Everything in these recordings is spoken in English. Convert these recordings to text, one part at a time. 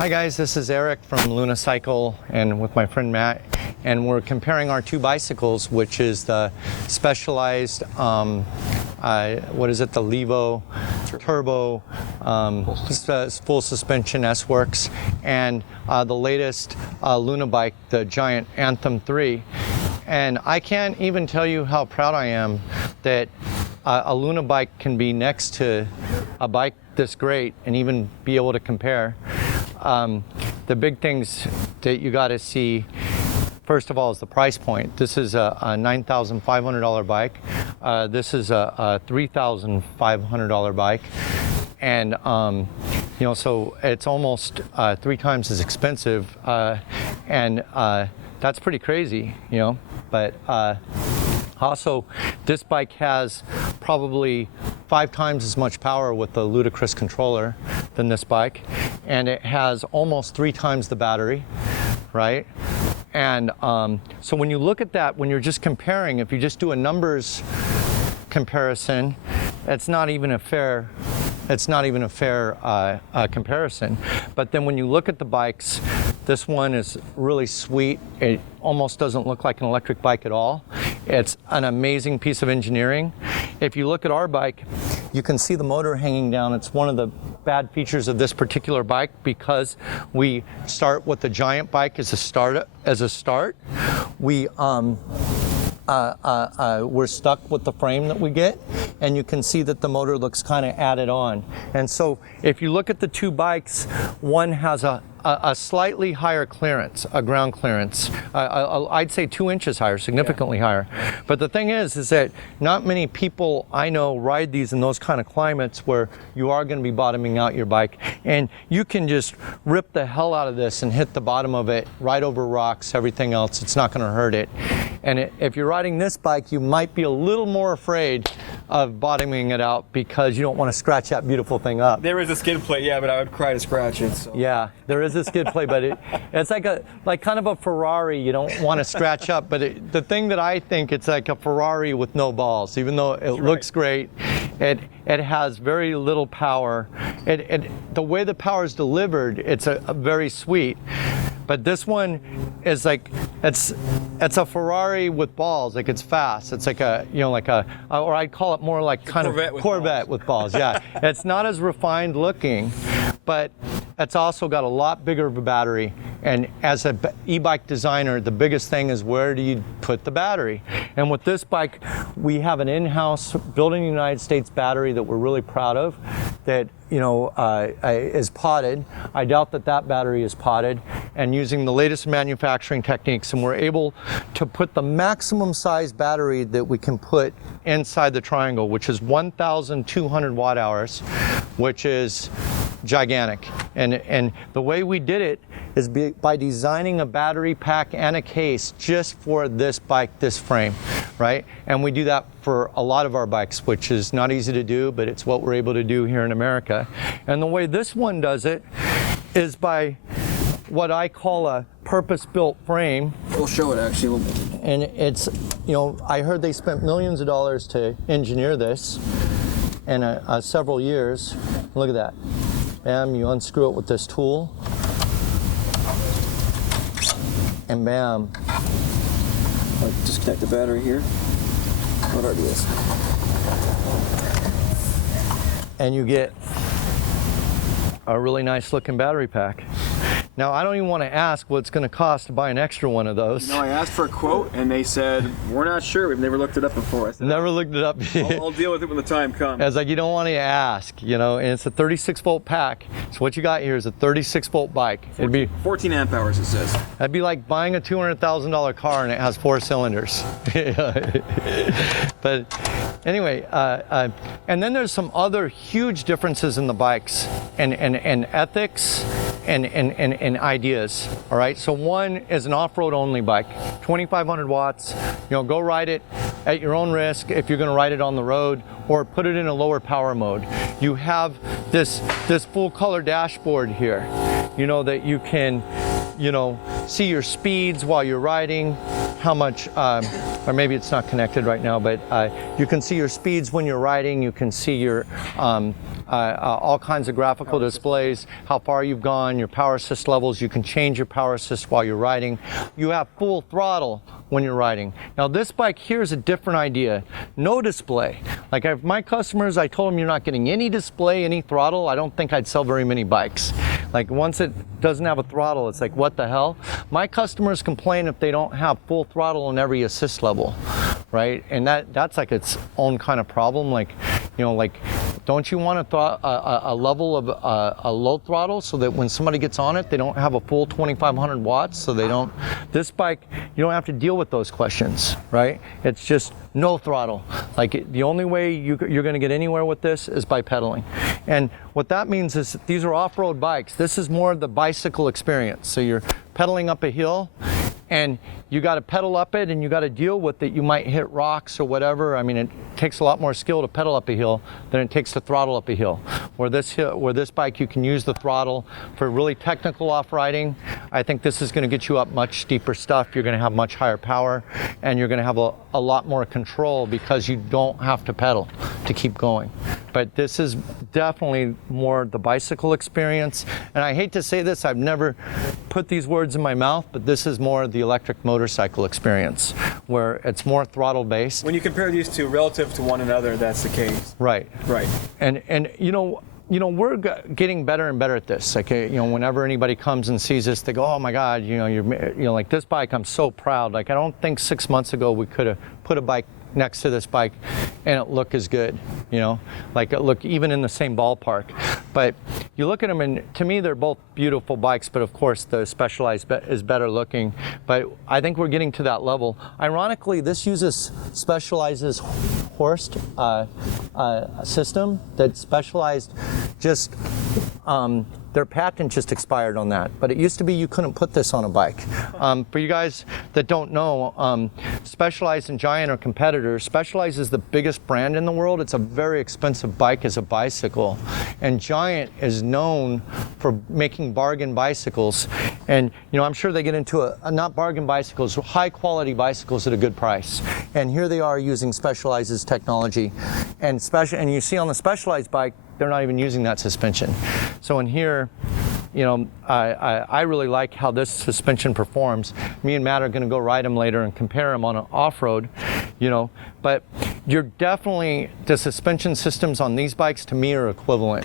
Hi guys, this is Eric from Unicycle and with my friend Matt, and we're comparing our two bicycles, which is the Specialized, the Levo Turbo full suspension S-Works, and the latest Luna bike, the giant Anthem 3. And I can't even tell you how proud I am that a Luna bike can be next to a bike this great and even be able to compare. The big things that you got to see, first of all, is the price point. This is a $9,500 bike. This is a $3,500 bike. And, so it's almost 3 times as expensive. And that's pretty crazy, But also, this bike has probably 5 times as much power with the Ludicrous controller than this bike, and it has almost 3 times the battery, right? And so when you look at that, when you're just comparing, if you just do a numbers comparison, it's not even a fair comparison. But then when you look at the bikes, this one is really sweet. It almost doesn't look like an electric bike at all. It's an amazing piece of engineering. If you look at our bike, you can see the motor hanging down. It's one of the bad features of this particular bike because we start with the giant bike as a start. We're stuck with the frame that we get, and you can see that the motor looks kind of added on. And so if you look at the two bikes, one has a slightly higher clearance, a ground clearance. I'd say 2 inches higher, significantly higher. But the thing is that not many people I know ride these in those kind of climates where you are going to be bottoming out your bike, and you can just rip the hell out of this and hit the bottom of it right over rocks, everything else. It's not going to hurt it. And if you're riding this bike, you might be a little more afraid of bottoming it out because you don't want to scratch that beautiful thing up. There is a skid plate, yeah, but I would cry to scratch it. So. Yeah, there is a skid plate, but it's like kind of a Ferrari. You don't want to scratch up, but the thing that I think, it's like a Ferrari with no balls. Even though it looks great, it has very little power. The way the power is delivered, it's a very sweet. But this one is like, it's a Ferrari with balls. Like, it's fast. It's like or I'd call it more like kind of Corvette with balls. Yeah, it's not as refined looking, but it's also got a lot bigger of a battery. And as an e-bike designer, the biggest thing is, where do you put the battery? And with this bike, we have an in-house built in the United States battery that we're really proud of, that is potted. I doubt that battery is potted, and using the latest manufacturing techniques, and we're able to put the maximum size battery that we can put inside the triangle, which is 1,200 watt hours, which is gigantic. And the way we did it is by designing a battery pack and a case just for this bike, this frame, right? And we do that for a lot of our bikes, which is not easy to do, but it's what we're able to do here in America. And the way this one does it is by what I call a purpose-built frame. We'll show it actually. And it's, I heard they spent millions of dollars to engineer this in several years. Look at that. Bam, you unscrew it with this tool. And bam. I'll disconnect the battery here. What are these? And you get a really nice looking battery pack. Now, I don't even want to ask what it's going to cost to buy an extra one of those. I asked for a quote, and they said, we're not sure. We've never looked it up before. I said, never looked it up. I'll deal with it when the time comes. I was like, you don't want to ask, and it's a 36-volt pack. So what you got here is a 36-volt bike. It'd be 14 amp hours, it says. That'd be like buying a $200,000 car, and it has 4 cylinders. But anyway, and then there's some other huge differences in the bikes and ethics and ideas. All right, so one is an off-road only bike, 2,500 watts. Go ride it at your own risk if you're going to ride it on the road, or put it in a lower power mode. You have this full color dashboard here, that you can see your speeds while you're riding. how much, or maybe it's not connected right now, but you can see your speeds when you're riding. You can see your all kinds of graphical displays, how far you've gone, your power assist levels. You can change your power assist while you're riding. You have full throttle when you're riding. Now this bike here is a different idea. No display. Like my customers, I told them you're not getting any display, any throttle. I don't think I'd sell very many bikes. Like once it doesn't have a throttle, it's like, what the hell? My customers complain if they don't have full throttle on every assist level, right? And that's like its own kind of problem. Like, you know, like, don't you want a level of a low throttle so that when somebody gets on it, they don't have a full 2,500 watts, so they don't, this bike, you don't have to deal with those questions, right? It's just no throttle. Like the only way you're going to get anywhere with this is by pedaling. And what that means is that these are off-road bikes. This is more the bicycle experience. So you're pedaling up a hill and you got to pedal up it and you got to deal with it. You might hit rocks or whatever. I mean, it takes a lot more skill to pedal up a hill than it takes to throttle up a hill. Where this bike, you can use the throttle for really technical off-riding. I think this is going to get you up much steeper stuff. You're going to have much higher power and you're going to have a lot more control because you don't have to pedal to keep going. But this is definitely more the bicycle experience. And I hate to say this, I've never put these words in my mouth, but this is more the electric motorcycle experience, where it's more throttle based. When you compare these two relative to one another, that's the case. Right. Right. And you know, we're getting better and better at this. Like, you know, whenever anybody comes and sees this, they go, "Oh my God, you know, like this bike, I'm so proud." Like, I don't think 6 months ago we could have put a bike next to this bike and it look as good, you know, like it look even in the same ballpark. But you look at them and to me they're both beautiful bikes, but of course the Specialized is better looking. But I think we're getting to that level. Ironically, this uses Specialized's Horst system that Specialized just their patent just expired on that, but it used to be you couldn't put this on a bike. For you guys that don't know, Specialized and Giant are competitors. Specialized is the biggest brand in the world. It's a very expensive bike as a bicycle, and Giant is known for making bargain bicycles. And you know, I'm sure they get into not bargain bicycles, high quality bicycles at a good price. And here they are using Specialized's technology, and you see on the Specialized bike, they're not even using that suspension. So in here, you know, I really like how this suspension performs. Me and Matt are going to go ride them later and compare them on an off-road, you know. But you're definitely, the suspension systems on these bikes to me are equivalent.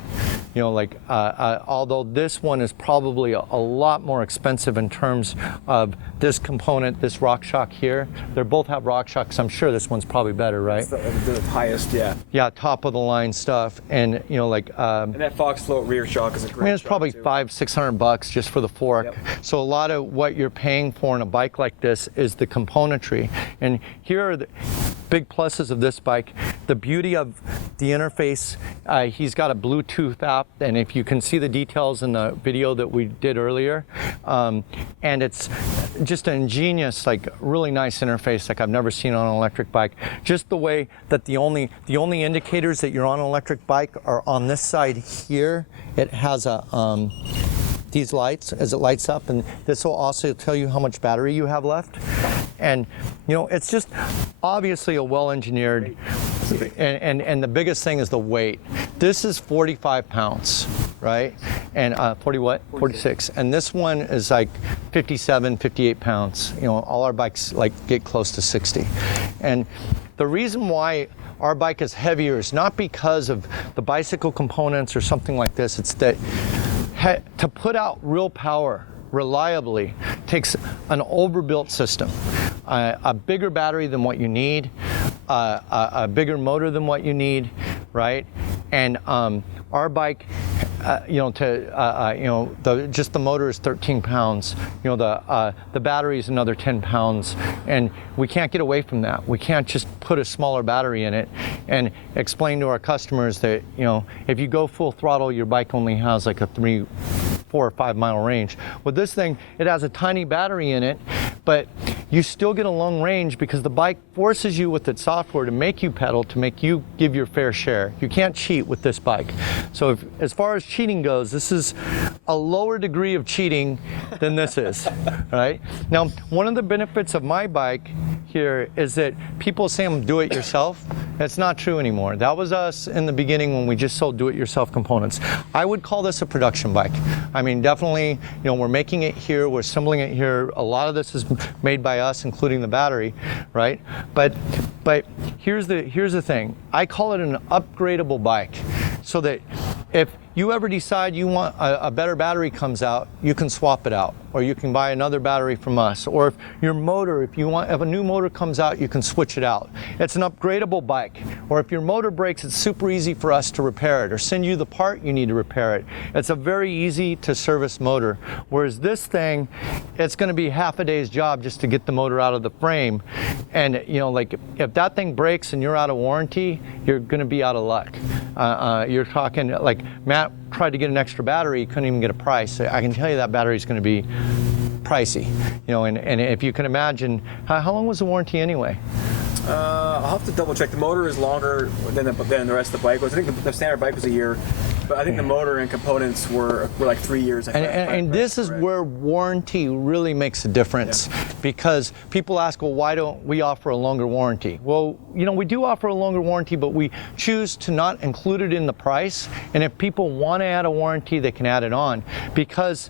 You know, like, although this one is probably a lot more expensive in terms of this component, this RockShox here. They both have RockShox. I'm sure this one's probably better, right? It's the highest, yeah. Yeah, top of the line stuff. And, you know, like... and that Fox Float rear shock is a great I mean, it's probably too. $500-600 just for the fork. Yep. So a lot of what you're paying for in a bike like this is the componentry. And here are the big pluses of this bike. The beauty of the interface, he's got a Bluetooth app, and if you can see the details in the video that we did earlier, and it's just an ingenious, like really nice interface like I've never seen on an electric bike. Just the way that the only indicators that you're on an electric bike are on this side here. It has a these lights as it lights up, and this will also tell you how much battery you have left. And you know, it's just obviously a well-engineered, and the biggest thing is the weight. This is 45 pounds, right? And 40 what? 46. And this one is like 57, 58 pounds. You know, all our bikes like get close to 60. And the reason why our bike is heavier is not because of the bicycle components or something like this. It's that to put out real power reliably takes an overbuilt system, a bigger battery than what you need, a bigger motor than what you need, right? And our bike, you know, just the motor is 13 pounds. You know, the battery is another 10 pounds, and we can't get away from that. We can't just put a smaller battery in it and explain to our customers that, you know, if you go full throttle, your bike only has like a 3, 4 or 5 mile range. With this thing, it has a tiny battery in it, but you still get a long range because the bike forces you with its software to make you pedal, to make you give your fair share. You can't cheat with this bike. So as far as cheating goes, this is a lower degree of cheating than this is, right? Now, one of the benefits of my bike here is that people say I'm do-it-yourself. That's not true anymore. That was us in the beginning when we just sold do-it-yourself components. I would call this a production bike. I mean, definitely, we're making it here, we're assembling it here. A lot of this is made by us, including the battery, right? But here's the thing. I call it an upgradable bike, so that if you ever decide you want a better battery comes out, you can swap it out, or you can buy another battery from us. Or if your motor, if a new motor comes out, you can switch it out. It's an upgradable bike. Or if your motor breaks, it's super easy for us to repair it, or send you the part you need to repair it. It's a very easy to service motor. Whereas this thing, it's going to be half a day's job just to get the motor out of the frame. And like if that thing breaks and you're out of warranty, you're going to be out of luck. You're talking like Matt tried to get an extra battery, he couldn't even get a price. I can tell you that battery is going to be pricey, and if you can imagine, how long was the warranty anyway? I'll have to double check. The motor is longer than the rest of the bike was. I think the standard bike was a year, but I think the motor and components were like 3 years. And this is where warranty really makes a difference, because people ask, well, why don't we offer a longer warranty? Well, we do offer a longer warranty, but we choose to not include it in the price. And if people want to add a warranty, they can add it on, because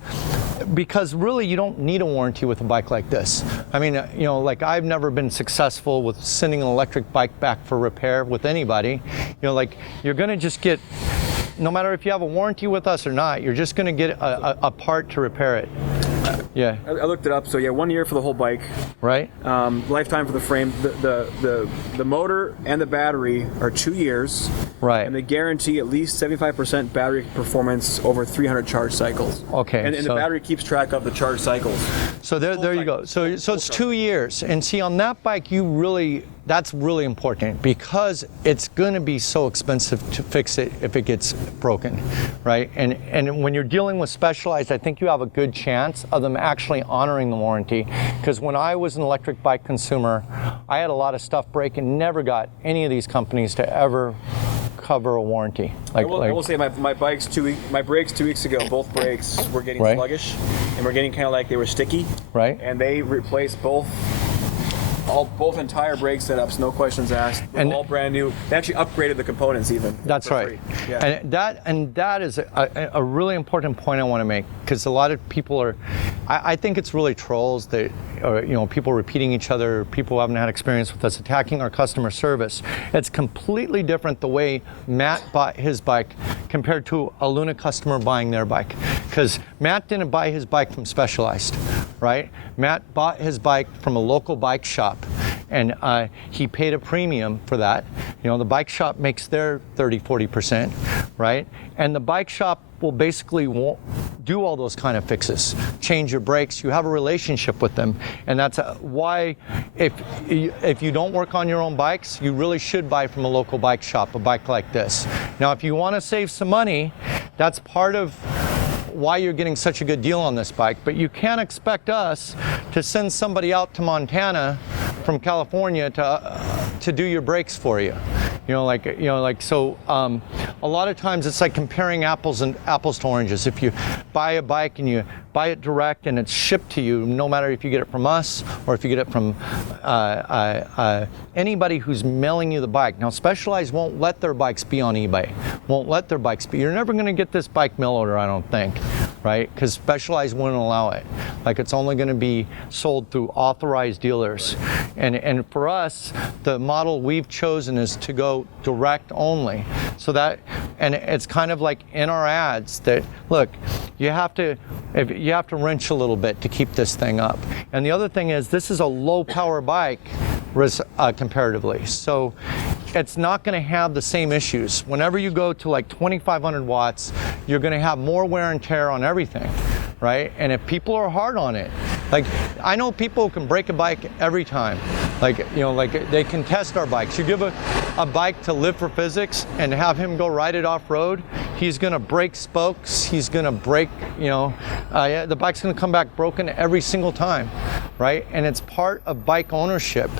really you don't need a warranty with a bike like this. I mean, like I've never been successful with sending an electric bike back for repair with anybody. Like you're going to just get, no matter if you have a warranty with us or not, you're just going to get a part to repair it. Yeah. I looked it up. So yeah, 1 year for the whole bike. Right. Lifetime for the frame. The motor and the battery are 2 years. Right. And they guarantee at least 75% battery performance over 300 charge cycles. Okay. And the battery keeps track of the charge cycles. So there you go. So it's 2 years. And see, on that bike, that's really important, because it's going to be so expensive to fix it if it gets broken, right? And when you're dealing with Specialized, I think you have a good chance of them actually honoring the warranty, because when I was an electric bike consumer, I had a lot of stuff break and never got any of these companies to ever cover a warranty. I will say my brakes 2 weeks ago, both brakes were getting sluggish, and were getting kind of like they were sticky. Right. And they replaced both entire brake setups, no questions asked, and all brand new. They actually upgraded the components even. That's right. Yeah. And that is a really important point I want to make, because a lot of people I think it's really trolls that, or people repeating each other, people who haven't had experience with us, attacking our customer service. It's completely different the way Matt bought his bike compared to a Luna customer buying their bike, because Matt didn't buy his bike from Specialized, right? Matt bought his bike from a local bike shop, and he paid a premium for that. The bike shop makes their 30-40%, right? And the bike shop will basically won't do all those kind of fixes, change your brakes. You have a relationship with them, and that's why if you don't work on your own bikes, you really should buy from a local bike shop a bike like this. Now, if you want to save some money, that's part of why you're getting such a good deal on this bike, but you can't expect us to send somebody out to Montana from California to do your brakes for you. So a lot of times it's like comparing apples to oranges. If you buy a bike and you buy it direct and it's shipped to you, no matter if you get it from us or if you get it from anybody who's mailing you the bike. Now, Specialized won't let their bikes be on eBay. Won't let their bikes be. You're never going to get this bike mail order, I don't think, right? Because Specialized wouldn't allow it. Like, it's only going to be sold through authorized dealers. And for us, the model we've chosen is to go direct only. So that, and it's kind of like in our ads that, look, you have to wrench a little bit to keep this thing up. And the other thing is, this is a low power bike comparatively. So it's not going to have the same issues. Whenever you go to like 2,500 watts, you're going to have more wear and tear on everything, right? And if people are hard on it, like I know people can break a bike every time. Like they can test our bikes. You give a bike to Live for Physics and have him go ride it off road, he's going to break spokes. He's going to break, the bike's going to come back broken every single time. right? And it's part of bike ownership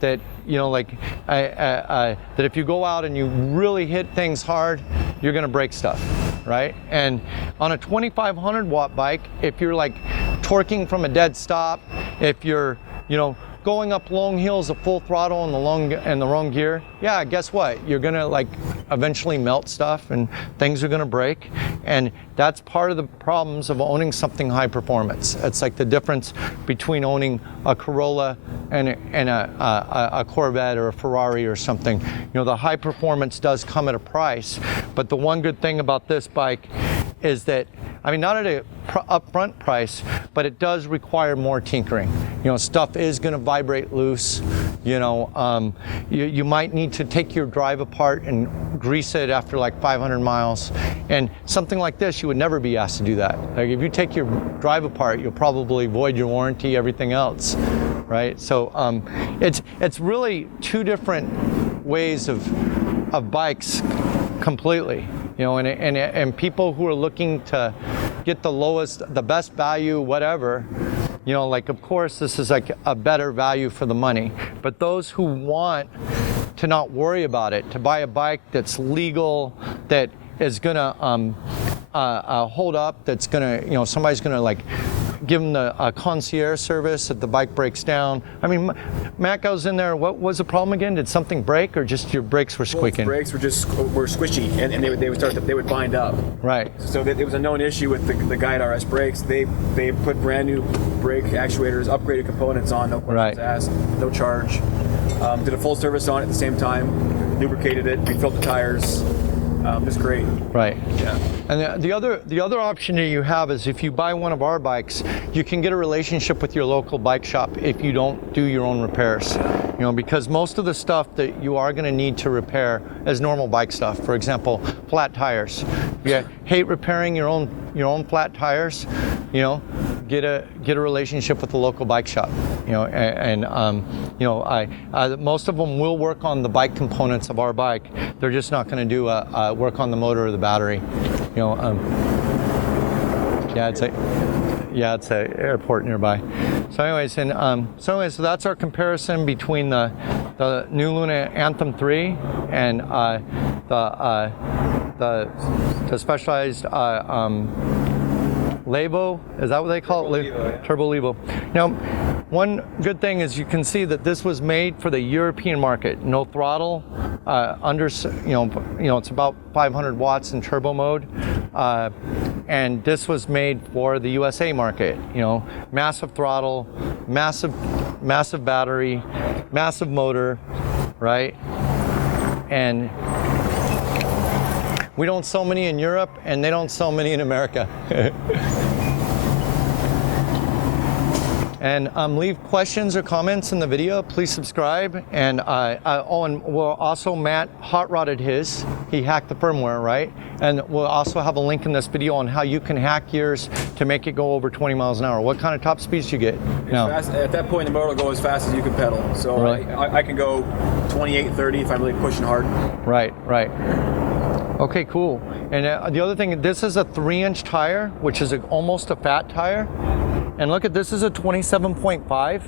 that, you know, like that if you go out and you really hit things hard, you're gonna break stuff, right? And on a 2500 watt bike, if you're like torquing from a dead stop, if you're, you know, going up long hills at full throttle in the wrong gear, yeah, guess what? You're gonna like eventually melt stuff and things are gonna break. And that's part of the problems of owning something high performance. It's like the difference between owning a Corolla and a Corvette or a Ferrari or something. You know, the high performance does come at a price, but the one good thing about this bike is that, I mean, not at a upfront price, but it does require more tinkering. You know, stuff is going to vibrate loose. You know, you might need to take your drive apart and grease it after like 500 miles. And something like this, you would never be asked to do that. Like if you take your drive apart, you'll probably void your warranty, everything else, right? So it's really two different ways of bikes completely. You know, and people who are looking to get the best value, whatever, you know, like of course this is like a better value for the money. But those who want to not worry about it, to buy a bike that's legal, that is gonna hold up, that's gonna, you know, somebody's gonna like give them the concierge service if the bike breaks down. I mean, Matt goes in there, what was the problem again? Did something break or just your brakes were squeaking? Well, the brakes were squishy and they would bind up. Right. So it was a known issue with the Guide RS brakes. They put brand new brake actuators, upgraded components on, no questions asked, no charge. Did a full service on it at the same time, lubricated it, refilled the tires. It's great. Right. Yeah. And the other option that you have is if you buy one of our bikes, you can get a relationship with your local bike shop if you don't do your own repairs. You know, because most of the stuff that you are going to need to repair is normal bike stuff. For example, flat tires. If you hate repairing your own flat tires, you know, get a relationship with the local bike shop. You know, and you know, most of them will work on the bike components of our bike. They're just not going to do work on the motor or the battery. You know, yeah, it's an airport nearby. So anyways, so that's our comparison between the new Luna Anthem 3 and the specialized Levo, is that what they call it? Levo, yeah. Turbo Levo. Now, one good thing is you can see that this was made for the European market. No throttle, you know, it's about 500 watts in turbo mode, and this was made for the USA market. You know, massive throttle, massive battery, massive motor, right? And we don't sell many in Europe, and they don't sell many in America. And leave questions or comments in the video. Please subscribe. And and we'll also, Matt hot rodded his. He hacked the firmware, right? And we'll also have a link in this video on how you can hack yours to make it go over 20 miles an hour. What kind of top speeds do you get? No. At that point, the motor will go as fast as you can pedal. So Really? I can go 28, 30 if I'm really pushing hard. Right. Okay, cool. And the other thing, this is a 3-inch tire, which is almost a fat tire. And look at this, is a 27.5,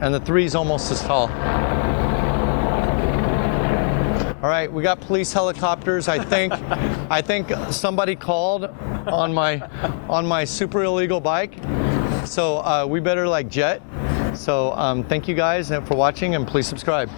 and the 3 is almost as tall. All right, we got police helicopters. I think somebody called on my super illegal bike, so we better like jet. So thank you guys for watching, and please subscribe.